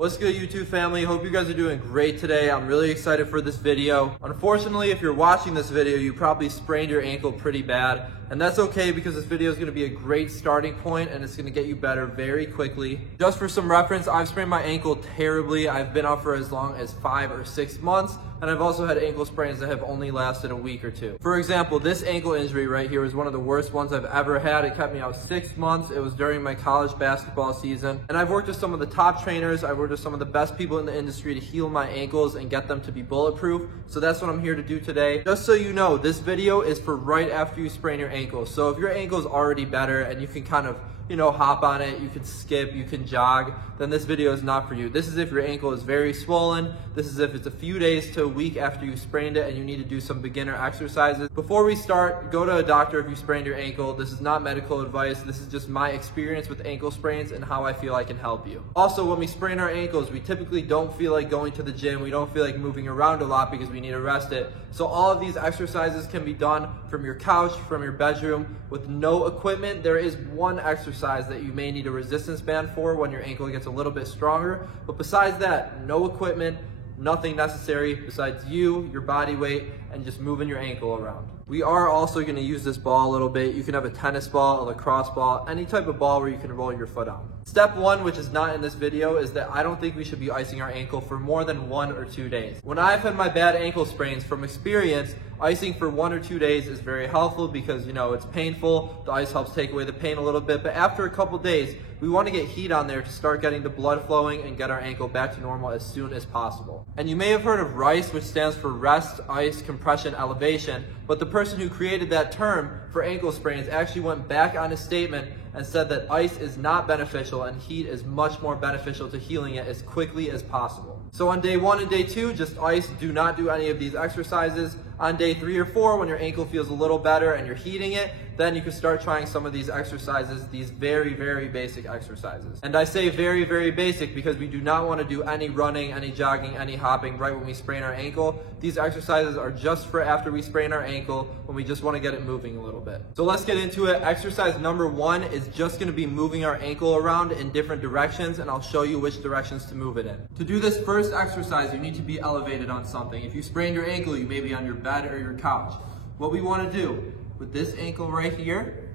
What's good, YouTube family? Hope you guys are doing great today. I'm really excited for this video. Unfortunately, if you're watching this video, you probably sprained your ankle pretty bad, and that's okay because this video is going to be a great starting point and it's going to get you better very quickly. Just for some reference, I've sprained my ankle terribly. I've been out for as long as 5 or 6 months, and I've also had ankle sprains that have only lasted a week or two. For example, this ankle injury right here was one of the worst ones I've ever had. It kept me out 6 months. It was during my college basketball season, and I've worked with some of the top trainers. I've worked with some of the best people in the industry to heal my ankles and get them to be bulletproof. So that's what I'm here to do today. Just so you know, this video is for right after you sprain your ankle. So if your ankle is already better and you can kind of, hop on it, you can skip, you can jog, then this video is not for you. This is if your ankle is very swollen. This is if it's a few days to a week after you sprained it and you need to do some beginner exercises. Before we start, go to a doctor if you sprained your ankle. This is not medical advice. This is just my experience with ankle sprains and how I feel I can help you. Also, when we sprain our ankles, we typically don't feel like going to the gym. We don't feel like moving around a lot because we need to rest it. So all of these exercises can be done from your couch, from your bedroom, with no equipment. There is one exercise that you may need a resistance band for when your ankle gets a little bit stronger, but besides that, no equipment, nothing necessary besides you, your body weight, and just moving your ankle around. We are also going to use this ball a little bit. You can have a tennis ball, a lacrosse ball, any type of ball where you can roll your foot on. Step 1, which is not in this video, is that I don't think we should be icing our ankle for more than 1 or 2 days. When I've had my bad ankle sprains, from experience, icing for 1 or 2 days is very helpful because, it's painful. The ice helps take away the pain a little bit, but after a couple days, we want to get heat on there to start getting the blood flowing and get our ankle back to normal as soon as possible. And you may have heard of RICE, which stands for rest, ice, compression, elevation, but the person who created that term for ankle sprains actually went back on his statement and said that ice is not beneficial and heat is much more beneficial to healing it as quickly as possible. So on day 1 and day 2, just ice, do not do any of these exercises. On day 3 or 4, when your ankle feels a little better and you're heating it, then you can start trying some of these exercises, these very, very basic exercises. And I say very, very basic because we do not want to do any running, any jogging, any hopping right when we sprain our ankle. These exercises are just for after we sprain our ankle when we just want to get it moving a little bit. So let's get into it. Exercise number 1 is just going to be moving our ankle around in different directions, and I'll show you which directions to move it in. To do this first exercise, you need to be elevated on something. If you sprain your ankle, you may be on your bed or your couch. What we want to do with this ankle right here,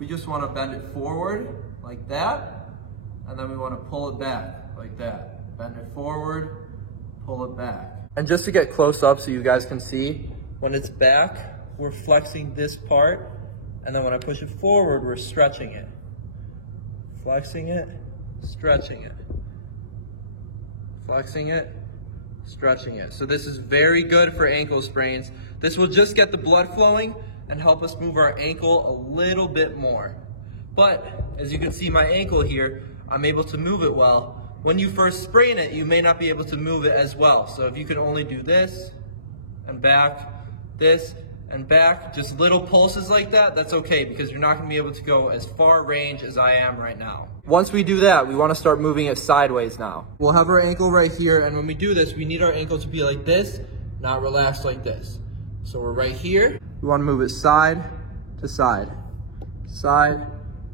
we just want to bend it forward like that, and then we want to pull it back like that. Bend it forward, pull it back. And just to get close up so you guys can see, when it's back, we're flexing this part, and then when I push it forward, we're stretching it. Flexing it, stretching it. Flexing it, stretching it. So this is very good for ankle sprains. This will just get the blood flowing and help us move our ankle a little bit more. But as you can see my ankle here, I'm able to move it well. When you first sprain it, you may not be able to move it as well. So if you can only do this and back, this and back, just little pulses like that, that's okay because you're not going to be able to go as far range as I am right now. Once we do that, we want to start moving it sideways now. We'll have our ankle right here, and when we do this, we need our ankle to be like this, not relaxed like this. So we're right here. We want to move it side to side, side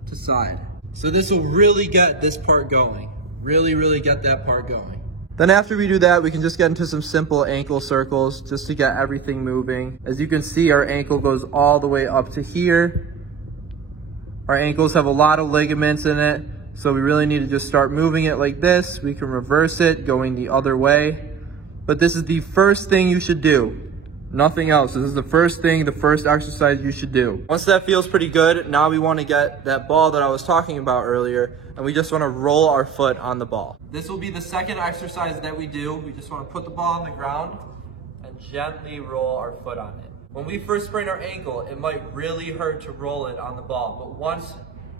to side. So this will really get this part going. Really, really get that part going. Then after we do that, we can just get into some simple ankle circles just to get everything moving. As you can see, our ankle goes all the way up to here. Our ankles have a lot of ligaments in it, so we really need to just start moving it like this. We can reverse it, going the other way. But this is the first thing you should do. Nothing else. This is the first thing, the first exercise you should do. Once that feels pretty good, now we want to get that ball that I was talking about earlier, and we just want to roll our foot on the ball. This will be the second exercise that we do. We just want to put the ball on the ground and gently roll our foot on it. When we first sprain our ankle, it might really hurt to roll it on the ball, but once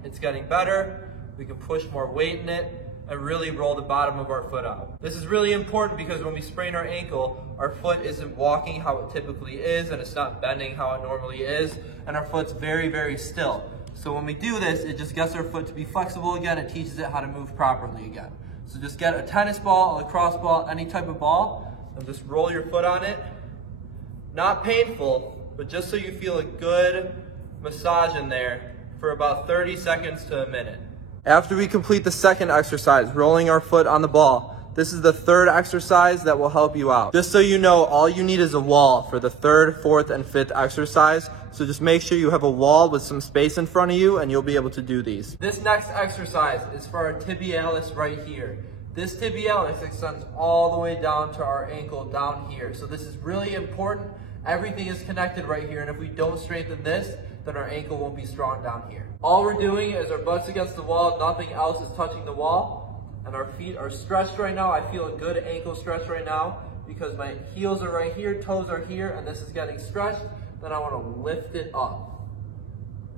it's getting better, we can push more weight in it and really roll the bottom of our foot out. This is really important because when we sprain our ankle, our foot isn't walking how it typically is, and it's not bending how it normally is, and our foot's very, very still. So when we do this, it just gets our foot to be flexible again. It teaches it how to move properly again. So just get a tennis ball, a lacrosse ball, any type of ball, and just roll your foot on it. Not painful, but just so you feel a good massage in there for about 30 seconds to a minute. After we complete the second exercise, rolling our foot on the ball, this is the third exercise that will help you out. Just so you know, all you need is a wall for the third, fourth, and fifth exercise. So just make sure you have a wall with some space in front of you and you'll be able to do these. This next exercise is for our tibialis right here. This tibialis extends all the way down to our ankle down here. So this is really important. Everything is connected right here, and if we don't strengthen this, then our ankle won't be strong down here. All we're doing is our butts against the wall, nothing else is touching the wall, and our feet are stretched right now. I feel a good ankle stretch right now because my heels are right here, toes are here, and this is getting stretched. Then I want to lift it up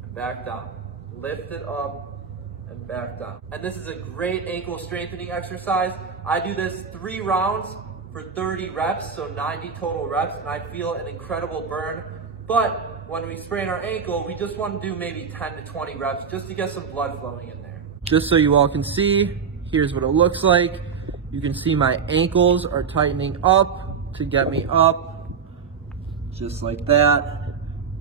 and back down. Lift it up and back down. And this is a great ankle strengthening exercise. I do this 3 rounds for 30 reps, so 90 total reps, and I feel an incredible burn. But when we sprain our ankle, we just want to do maybe 10 to 20 reps just to get some blood flowing in there. Just so you all can see, here's what it looks like. You can see my ankles are tightening up to get me up, just like that.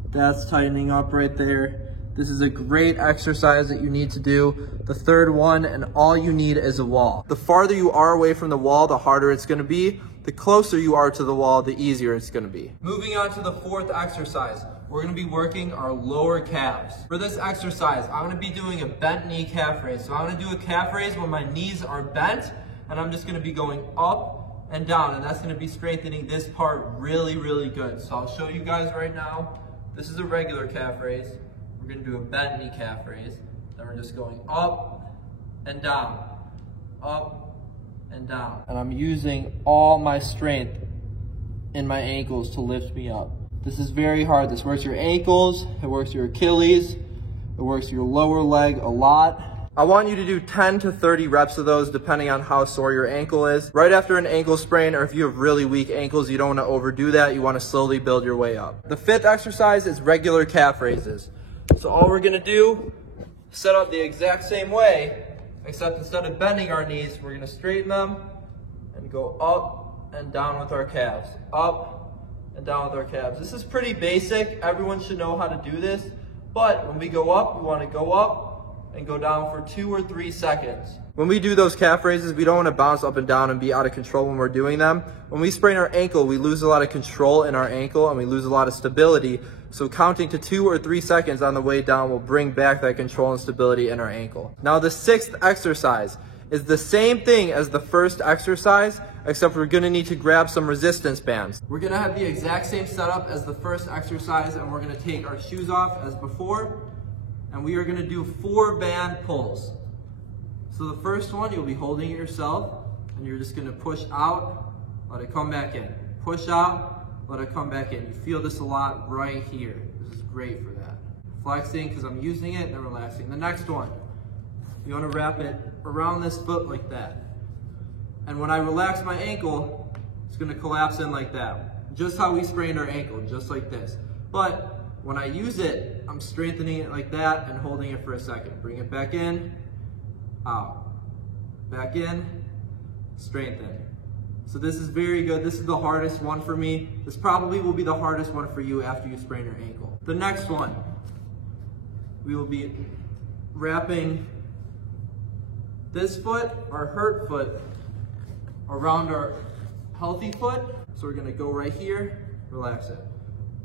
That's tightening up right there. This is a great exercise that you need to do. The third one, and all you need is a wall. The farther you are away from the wall, the harder it's gonna be. The closer you are to the wall, the easier it's gonna be. Moving on to the fourth exercise, we're gonna be working our lower calves. For this exercise, I'm gonna be doing a bent knee calf raise. So I'm gonna do a calf raise when my knees are bent, and I'm just gonna be going up and down, and that's gonna be strengthening this part really, really good. So I'll show you guys right now. This is a regular calf raise. We're gonna do a bent knee calf raise. Then we're just going up and down, up and down. And I'm using all my strength in my ankles to lift me up. This is very hard. This works your ankles, it works your Achilles, it works your lower leg a lot. I want you to do 10 to 30 reps of those depending on how sore your ankle is. Right after an ankle sprain, or if you have really weak ankles, you don't want to overdo that. You want to slowly build your way up. The fifth exercise is regular calf raises. So all we're gonna do, set up the exact same way, except instead of bending our knees, we're gonna straighten them and go up and down with our calves. Up and down with our calves. This is pretty basic. Everyone should know how to do this. But when we go up, we wanna go up and go down for 2 or 3 seconds. When we do those calf raises, we don't want to bounce up and down and be out of control when we're doing them. When we sprain our ankle, we lose a lot of control in our ankle and we lose a lot of stability. So counting to 2 or 3 seconds on the way down will bring back that control and stability in our ankle. Now the sixth exercise is the same thing as the first exercise, except we're gonna need to grab some resistance bands. We're gonna have the exact same setup as the first exercise, and we're gonna take our shoes off as before, and we are gonna do 4 band pulls. So the first one, you'll be holding it yourself, and you're just gonna push out, let it come back in. Push out, let it come back in. You feel this a lot right here. This is great for that. Flexing, because I'm using it, and then relaxing. The next one, you wanna wrap it around this foot like that. And when I relax my ankle, it's gonna collapse in like that. Just how we sprained our ankle, just like this. But when I use it, I'm strengthening it like that and holding it for a second. Bring it back in, out. Back in, strengthen. So this is very good. This is the hardest one for me. This probably will be the hardest one for you after you sprain your ankle. The next one, we will be wrapping this foot, our hurt foot, around our healthy foot. So we're gonna go right here, relax it.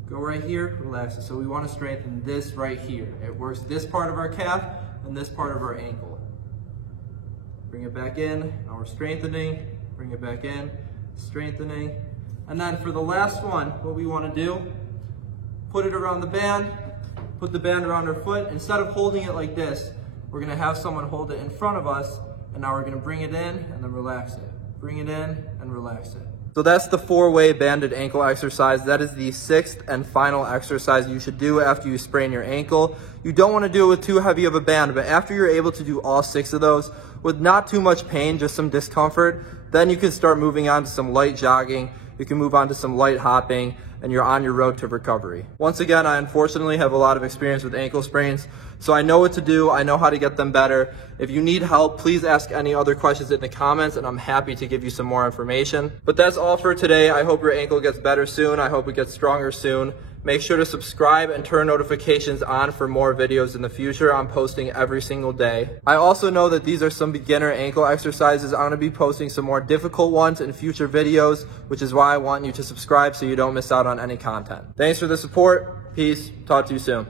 Go right here, relax it. So we want to strengthen this right here. It works this part of our calf and this part of our ankle. Bring it back in, now we're strengthening. Bring it back in, strengthening. And then for the last one, what we want to do, put it around the band, put the band around our foot. Instead of holding it like this, we're going to have someone hold it in front of us, and now we're going to bring it in and then relax it. Bring it in and relax it. So that's the 4-way banded ankle exercise. That is the 6th and final exercise you should do after you sprain your ankle. You don't want to do it with too heavy of a band, but after you're able to do all 6 of those with not too much pain, just some discomfort, then you can start moving on to some light jogging. You can move on to some light hopping, and you're on your road to recovery. Once again, I unfortunately have a lot of experience with ankle sprains, so I know what to do. I know how to get them better. If you need help, please ask any other questions in the comments, and I'm happy to give you some more information. But that's all for today. I hope your ankle gets better soon. I hope it gets stronger soon. Make sure to subscribe and turn notifications on for more videos in the future. I'm posting every single day. I also know that these are some beginner ankle exercises. I'm going to be posting some more difficult ones in future videos, which is why I want you to subscribe so you don't miss out on any content. Thanks for the support. Peace. Talk to you soon.